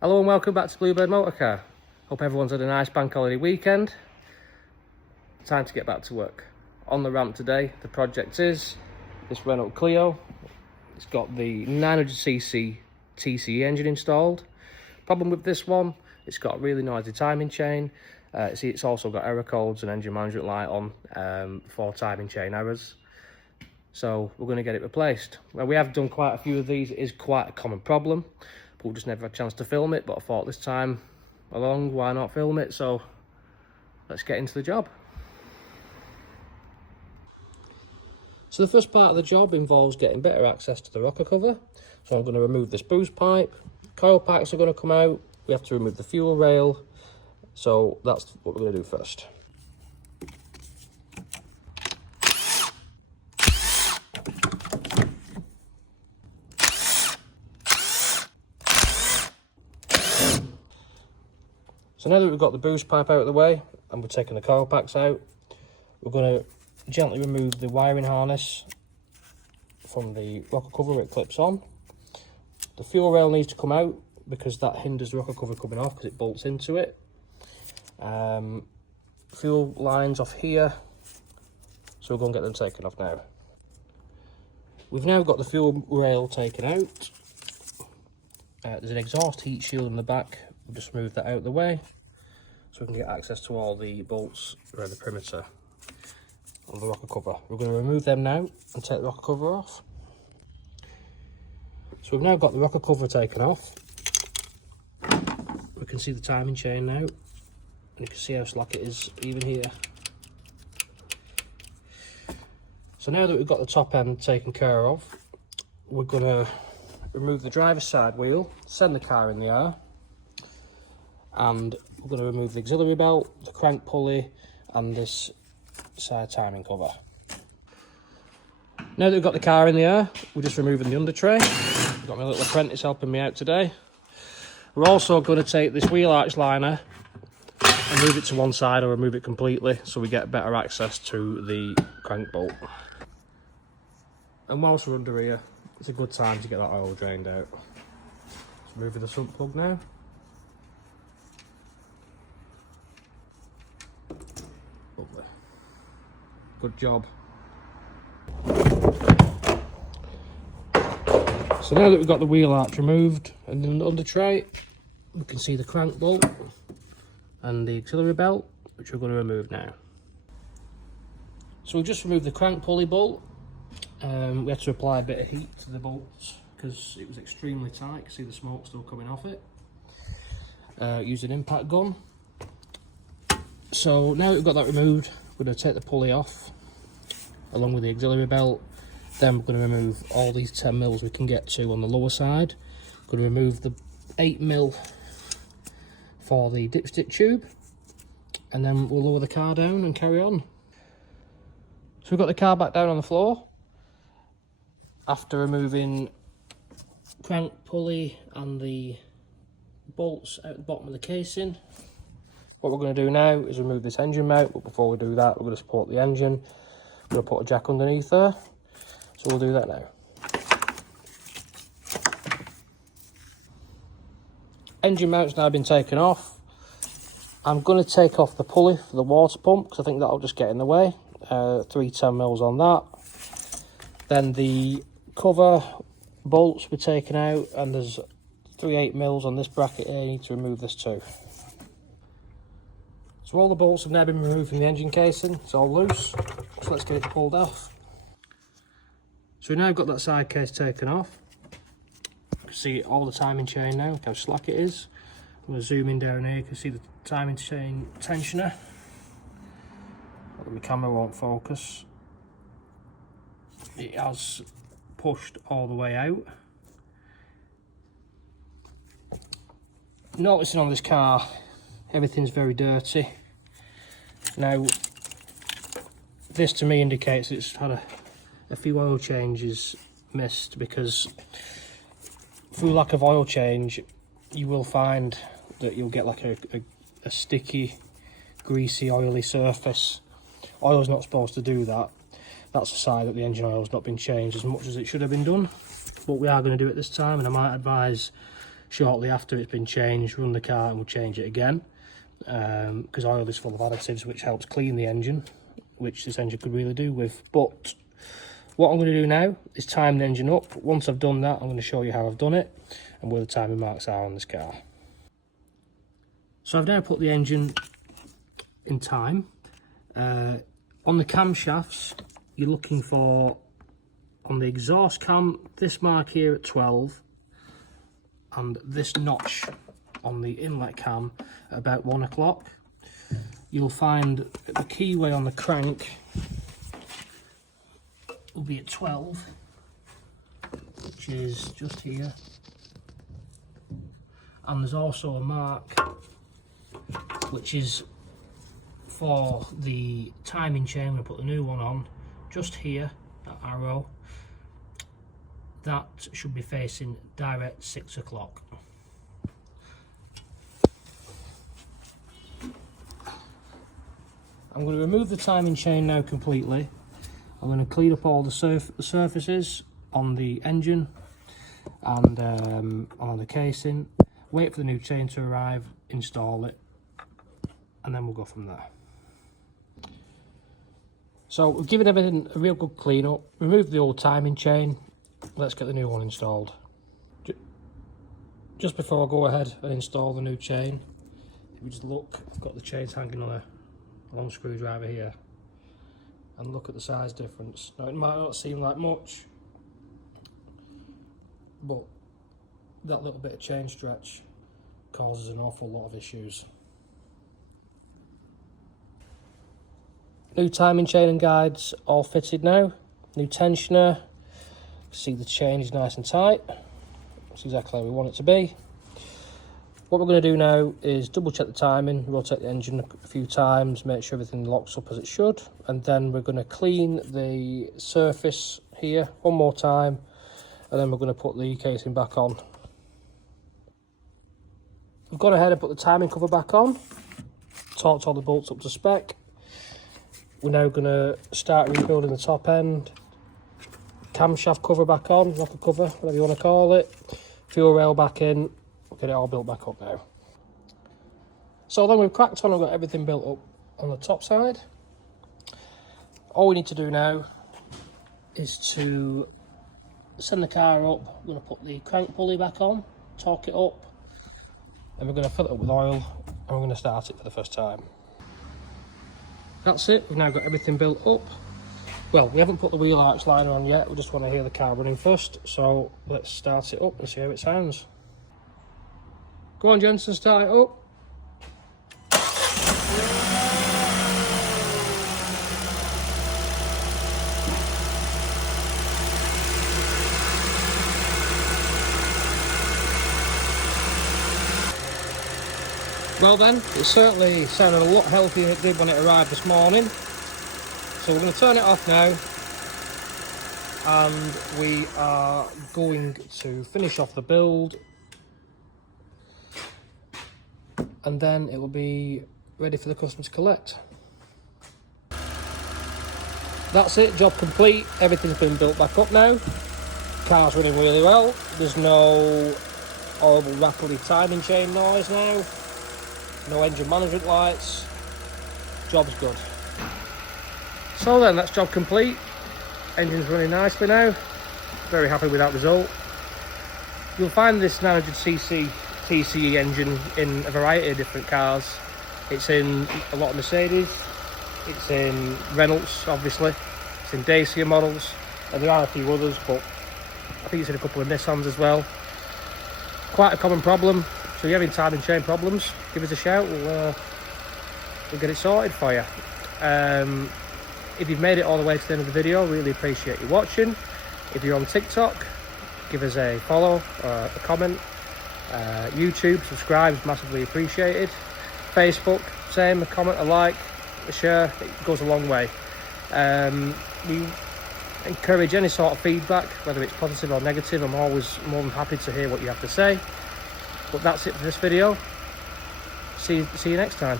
Hello and welcome back to Bluebird Motorcar. Hope everyone's had a nice bank holiday weekend. Time to get back to work. On the ramp today, the project is this Renault Clio. It's got the 900cc TCE engine installed. Problem with this one, it's got a really noisy timing chain. It's also got error codes and engine management light on for timing chain errors. So we're going to get it replaced. Well, we have done quite a few of these. It is quite a common problem, but we just never had a chance to film it. But I thought this time along, why not film it? So let's get into the job. So the first part of the job involves getting better access to the rocker cover. So I'm going to remove this boost pipe. Coil packs are going to come out. We have to remove the fuel rail. So that's what we're going to do first. So now that we've got the boost pipe out of the way and we're taking the coil packs out, we're going to gently remove the wiring harness from the rocker cover where it clips on. The fuel rail needs to come out because that hinders the rocker cover coming off because it bolts into it. Fuel lines off here, so we're going to get them taken off now. We've now got the fuel rail taken out. There's an exhaust heat shield in the back. We'll just move that out of the way so we can get access to all the bolts around the perimeter of the rocker cover. We're going to remove them now and take the rocker cover off. So we've now got the rocker cover taken off. We can see the timing chain now, and you can see how slack it is even here. So now that we've got the top end taken care of, we're going to remove the driver's side wheel, send the car in the air, and we're going to remove the auxiliary belt, the crank pulley, and this side timing cover. Now that we've got the car in the air, we're just removing the under tray. I've got my little apprentice helping me out today. We're also going to take this wheel arch liner and move it to one side or remove it completely so we get better access to the crank bolt. And whilst we're under here, it's a good time to get that oil drained out. Just removing the sump plug now. Lovely. Good job. So now that we've got the wheel arch removed and the under tray, we can see the crank bolt and the auxiliary belt, which we're going to remove now. So we've just removed the crank pulley bolt. We had to apply a bit of heat to the bolts because it was extremely tight. You can see the smoke still coming off it. Used an impact gun. So now that we've got that removed, we're going to take the pulley off along with the auxiliary belt. Then we're going to remove all these 10mm we can get to on the lower side. We're going to remove the 8mm for the dipstick tube, and then we'll lower the car down and carry on. So we've got the car back down on the floor after removing crank pulley and the bolts out the bottom of the casing. What we're going to do now is remove this engine mount, but before we do that, we're going to support the engine. We're going to put a jack underneath there, so we'll do that now. Engine mount's now been taken off. I'm going to take off the pulley for the water pump because I think that'll just get in the way. 3 10mm on that. Then the cover bolts were taken out, and there's 3 8mm on this bracket here. You need to remove this too. So all the bolts have now been removed from the engine casing. It's all loose, so let's get it pulled off. So we've now got that side case taken off. You can see all the timing chain now, look how slack it is. I'm going to zoom in down here, you can see the timing chain tensioner. My camera won't focus. It has pushed all the way out. Noticing on this car, everything's very dirty. Now, this to me indicates it's had a few oil changes missed, because through lack of oil change, you will find that you'll get like a sticky, greasy, oily surface. Oil's not supposed to do that. That's a sign that the engine oil's not been changed as much as it should have been done. But we are going to do it this time, and I might advise shortly after it's been changed, run the car and we'll change it again, because oil is full of additives which helps clean the engine, which this engine could really do with. But what I'm going to do now is time the engine up. Once I've done that, I'm going to show you how I've done it and where the timing marks are on this car. So I've now put the engine in time. On the camshafts, you're looking for, on the exhaust cam, this mark here at 12 and this notch on the inlet cam at about 1 o'clock. You'll find the keyway on the crank will be at 12, which is just here. And there's also a mark which is for the timing chain. We'll put the new one on just here, that arrow. That should be facing direct 6 o'clock. I'm going to remove the timing chain now completely. I'm going to clean up all the surfaces on the engine and on the casing, wait for the new chain to arrive, install it, and then we'll go from there. So we've given everything a real good clean up, removed the old timing chain. Let's get the new one installed. Just before I go ahead and install the new chain, if you just look, I've got the chains hanging on a long screwdriver here, and look at the size difference. Now it might not seem like much, but that little bit of chain stretch causes an awful lot of issues. New timing chain and guides all fitted now. New tensioner. See the chain is nice and tight. It's exactly how we want it to be. What we're going to do now is double check the timing, rotate the engine a few times, make sure everything locks up as it should, and then we're going to clean the surface here one more time, and then we're going to put the casing back on. I've gone ahead and put the timing cover back on, torqued all the bolts up to spec. We're now going to start rebuilding the top end, camshaft cover back on, rocker cover, whatever you want to call it, fuel rail back in. We'll get it all built back up now. So then we've cracked on and got everything built up on the top side. All we need to do now is to send the car up. We're going to put the crank pulley back on, torque it up, and we're going to fill it up with oil, and we're going to start it for the first time. That's it, we've now got everything built up. Well, we haven't put the wheel arch liner on yet, we just want to hear the car running first, so let's start it up and see how it sounds. Go on, Jensen, start it up. Well then, it certainly sounded a lot healthier than it did when it arrived this morning. So we're going to turn it off now, and we are going to finish off the build, and then it will be ready for the customer to collect. That's it, job complete. Everything's been built back up now. Car's running really well. There's no horrible rattly timing chain noise now. No engine management lights. Job's good. So then, that's job complete. Engine's running nicely now. Very happy with that result. You'll find this 900cc TCE engine in a variety of different cars. It's in a lot of Mercedes. It's in Renaults, obviously. It's in Dacia models, and there are a few others, but I think it's in a couple of Nissans as well. Quite a common problem. So if you're having timing chain problems, give us a shout. We'll get it sorted for you. If you've made it all the way to the end of the video, really appreciate you watching. If you're on TikTok, give us a follow, a comment. YouTube, subscribe is massively appreciated. Facebook, same, a comment, a like, a share, it goes a long way. We encourage any sort of feedback, whether it's positive or negative. I'm always more than happy to hear what you have to say. But that's it for this video. See you next time.